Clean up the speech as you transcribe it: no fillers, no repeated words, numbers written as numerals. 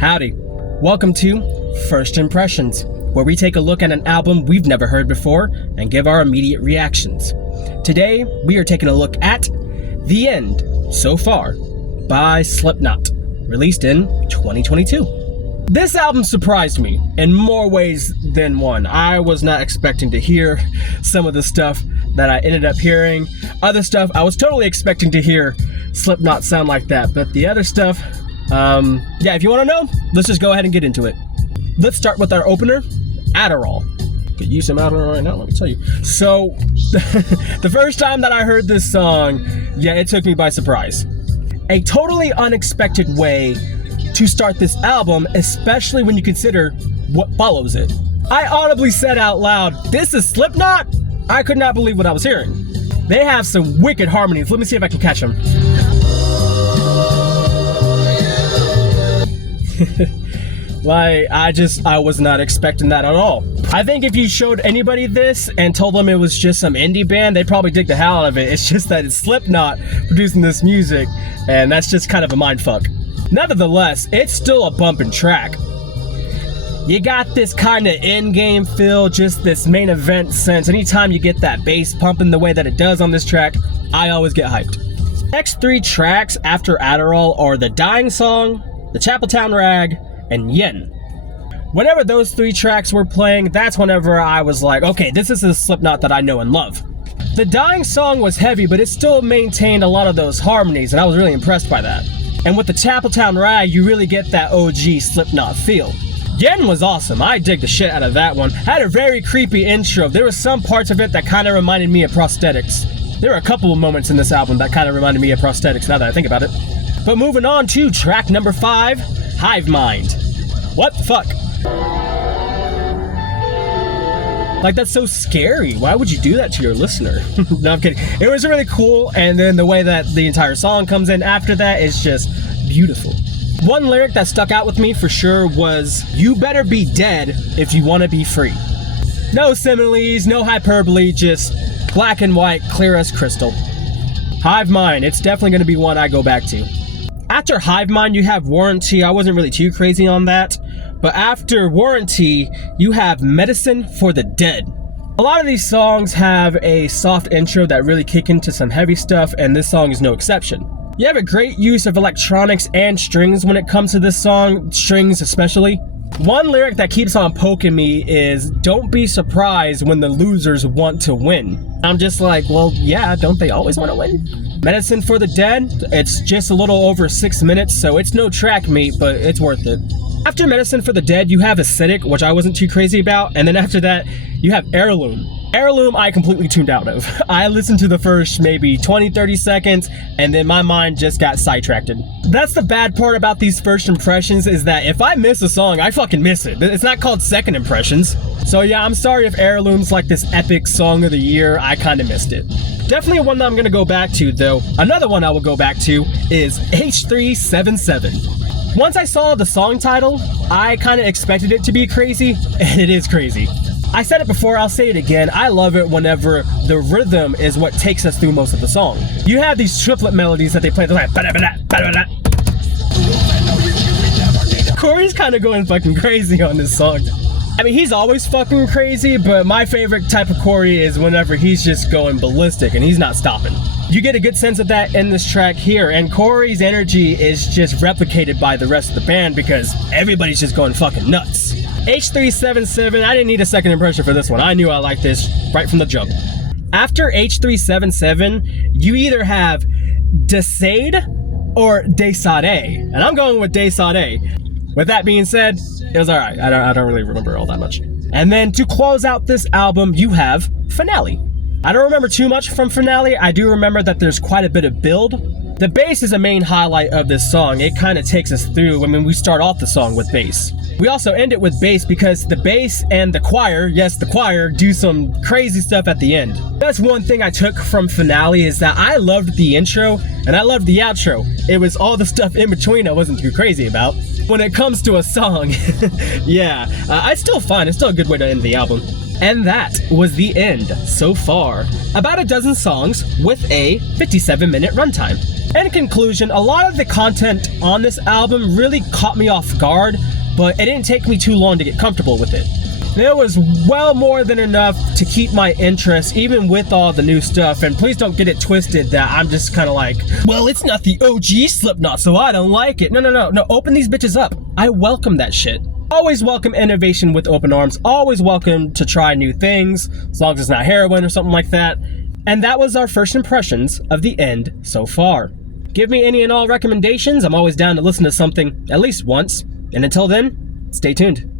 Howdy. Welcome to First Impressions, where we take a look at an album we've never heard before and give our immediate reactions. Today, we are taking a look at The End, So Far, by Slipknot, released in 2022. This album surprised me in more ways than one. I was not expecting to hear some of the stuff that I ended up hearing. Other stuff, I was totally expecting to hear Slipknot sound like that, but the other stuff, if you want to know, let's just go ahead and get into it. Let's start with our opener, Adderall. Could use some Adderall right now, let me tell you. So, the first time that I heard this song, it took me by surprise. A totally unexpected way to start this album, especially when you consider what follows it. I audibly said out loud, "This is Slipknot?" I could not believe what I was hearing. They have some wicked harmonies. Let me see if I can catch them. I was not expecting that at all. I think if you showed anybody this and told them it was just some indie band, they'd probably dig the hell out of it. It's just that it's Slipknot producing this music, and that's just kind of a mindfuck. Nevertheless, it's still a bumping track. You got this kind of in-game feel, just this main event sense. Anytime you get that bass pumping the way that it does on this track, I always get hyped. Next three tracks after Adderall are The Dying Song, The Chapeltown Rag, and Yen. Whenever those three tracks were playing, that's whenever I was like, okay, this is the Slipknot that I know and love. The Dying Song was heavy, but it still maintained a lot of those harmonies, and I was really impressed by that. And with the Chapeltown Rag, you really get that OG Slipknot feel. Yen was awesome. I dig the shit out of that one. Had a very creepy intro. There were some parts of it that kind of reminded me of Prosthetics. There were a couple of moments in this album that kind of reminded me of Prosthetics now that I think about it. But moving on to track number 5, Hive Mind. What the fuck? Like, that's so scary. Why would you do that to your listener? No, I'm kidding. It was really cool, and then the way that the entire song comes in after that is just beautiful. One lyric that stuck out with me for sure was, "You better be dead if you want to be free." No similes, no hyperbole, just black and white, clear as crystal. Hive Mind, it's definitely going to be one I go back to. After Hive Mind, you have Warranty. I wasn't really too crazy on that. But after Warranty, you have Medicine for the Dead. A lot of these songs have a soft intro that really kick into some heavy stuff, and this song is no exception. You have a great use of electronics and strings when it comes to this song, strings especially. One lyric that keeps on poking me is, "Don't be surprised when the losers want to win." I'm just like, well, yeah, don't they always want to win? Medicine for the Dead, it's just a little over 6 minutes, so it's no track meet, but it's worth it. After Medicine for the Dead, you have Acidic, which I wasn't too crazy about, and then after that, you have Heirloom. Heirloom, I completely tuned out of. I listened to the first maybe 20-30 seconds, and then my mind just got sidetracked. That's the bad part about these first impressions, is that if I miss a song, I fucking miss it. It's not called second impressions. So yeah, I'm sorry if Heirloom's like this epic song of the year, I kinda missed it. Definitely one that I'm gonna go back to though. Another one I will go back to is H377. Once I saw the song title, I kinda expected it to be crazy, and it is crazy. I said it before, I'll say it again, I love it whenever the rhythm is what takes us through most of the song. You have these triplet melodies that they play, they're like ba-da-ba-da, ba-da-ba-da. Corey's kind of going fucking crazy on this song. I mean, he's always fucking crazy, but my favorite type of Corey is whenever he's just going ballistic and he's not stopping. You get a good sense of that in this track here, and Corey's energy is just replicated by the rest of the band because everybody's just going fucking nuts. H377, I didn't need a second impression for this one. I knew I liked this right from the jump. After H377, you either have Desade or Desade, and I'm going with Desade. With that being said, it was alright. I don't really remember all that much. And then to close out this album, you have Finale. I don't remember too much from Finale. I do remember that there's quite a bit of build. The bass is a main highlight of this song. It kind of takes us through. I mean, we start off the song with bass. We also end it with bass because the bass and the choir, yes, the choir, do some crazy stuff at the end. That's one thing I took from Finale, is that I loved the intro and I loved the outro. It was all the stuff in between I wasn't too crazy about. When it comes to a song, it's still fun. It's still a good way to end the album. And that was The End, so far. About a dozen songs with a 57-minute runtime. In conclusion, a lot of the content on this album really caught me off guard, but it didn't take me too long to get comfortable with it. There was well more than enough to keep my interest, even with all the new stuff, and please don't get it twisted that I'm just kind of like, well, it's not the OG Slipknot, so I don't like it. No, open these bitches up. I welcome that shit. Always welcome innovation with open arms, always welcome to try new things, as long as it's not heroin or something like that. And that was our first impressions of The End so far. Give me any and all recommendations, I'm always down to listen to something at least once, and until then, stay tuned.